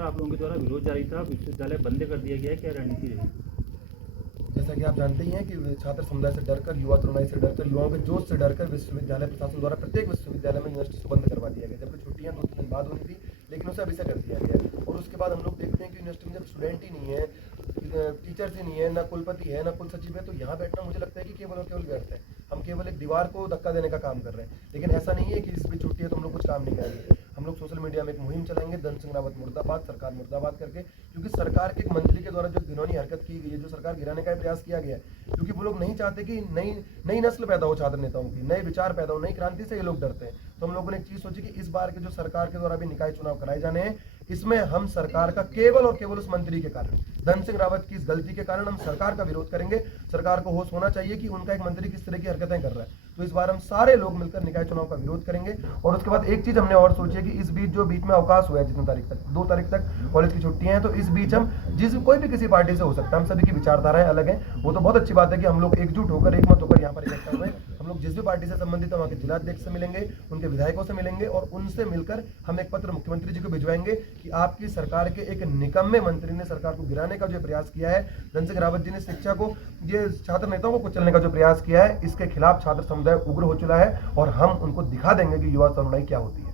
लगातार आप लोगों के द्वारा विरोध जारी था, विश्वविद्यालय बंद कर दिया गया है, क्या रणनीति रही? जैसा कि आप जानते ही हैं कि छात्र समुदाय से डरकर, युवा तरुणाई से डरकर, युवाओं के जोश से डरकर विश्वविद्यालय प्रशासन द्वारा प्रत्येक विश्वविद्यालय में यूनिवर्सिटी को बंद करवा दिया गया, जबकि छुट्टियां 2-3 दिन बाद होनी थी, लेकिन उसे अभी से कर दिया गया। और उसके बाद हम लोग देखते हैं कि यूनिवर्सिटी में जब स्टूडेंट ही नहीं है, टीचर्स ही नहीं है, ना कुलपति है, ना कुल सचिव है, तो यहाँ बैठना मुझे लगता है कि केवल और केवल व्यर्थ है। हम केवल एक दीवार को धक्का देने का काम कर रहे हैं। लेकिन ऐसा नहीं है कि इस बीच छुट्टी है तो हम लोग कुछ काम नहीं करेंगे। हम लोग सोशल मीडिया में एक मुहिम चलाएंगे, धन सिंह रावत मुर्दाबाद, सरकार मुर्दाबाद करके, क्योंकि सरकार के एक मंत्री के द्वारा जो घिनौनी हरकत की गई है, जो सरकार गिराने का प्रयास किया गया है, क्योंकि वो लोग नहीं चाहते कि नई नई नस्ल पैदा हो छात्र नेताओं की, नए विचार पैदा हो, नई क्रांति से ये लोग डरते हैं। तो हम लोगों ने एक चीज सोची कि इस बार के जो सरकार के द्वारा भी निकाय चुनाव कराए जाने हैं, इसमें हम सरकार का केवल और केवल उस मंत्री के कारण, धन सिंह रावत की इस गलती के कारण हम सरकार का विरोध करेंगे। सरकार को होश होना चाहिए कि उनका एक मंत्री किस तरह की हरकतें कर रहा है। तो इस बार हम सारे लोग मिलकर निकाय चुनाव का विरोध करेंगे। और उसके बाद एक चीज हमने और सोची है कि इस बीच में अवकाश हुआ है, जितनी तारीख तक 2 तारीख तक कॉलेज की छुट्टियां हैं, तो इस बीच हम कोई भी किसी पार्टी से हो सकता है, हम सभी की विचारधाराएं अलग हैं, वो तो बहुत अच्छी बात है कि हम लोग एकजुट होकर, एकमत होकर यहाँ पर इकट्ठा हुए। हम लोग जिस भी पार्टी से संबंधित है वहाँ के जिलाध्यक्ष से मिलेंगे, उनके विधायकों से मिलेंगे, और उनसे मिलकर हम एक पत्र मुख्यमंत्री जी को भिजवाएंगे कि आपकी सरकार के एक निकम्मे मंत्री ने सरकार को गिराने का जो प्रयास किया है, धन सिंह रावत जी ने शिक्षा को, ये छात्र नेताओं को कुचलने का जो प्रयास किया है, इसके खिलाफ छात्र समुदाय उग्र हो चुका है और हम उनको दिखा देंगे कि युवा तरुणाई क्या होती है।